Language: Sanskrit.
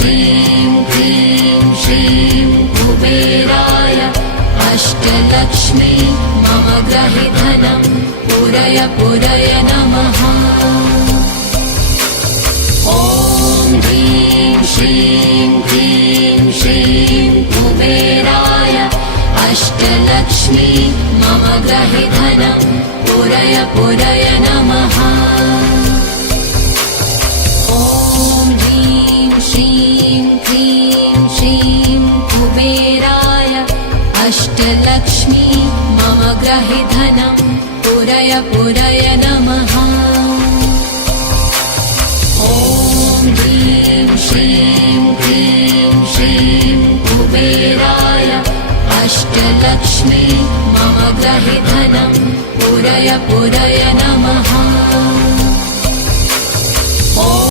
श्रीं क्लीं श्रीं कुबेराय अष्टलक्ष्मी मम गृहे धनं पूरय पूरय नमः। ॐ ह्रीं श्रीं क्लीं श्रीं कुबेराय अष्टलक्ष्मी मम गृहे धनं पूरय पूरय नमः। ॐ ह्रीं श्रीं क्लीं श्रीं कुबेराय अष्टलक्ष्मी मम गृहे धनं पूरय पूरय नमः। ॐ ह्रीं श्रीं क्लीं श्रीं कुबेराय अष्टलक्ष्मी मम गृहे धनं पूरय पूरय नमः।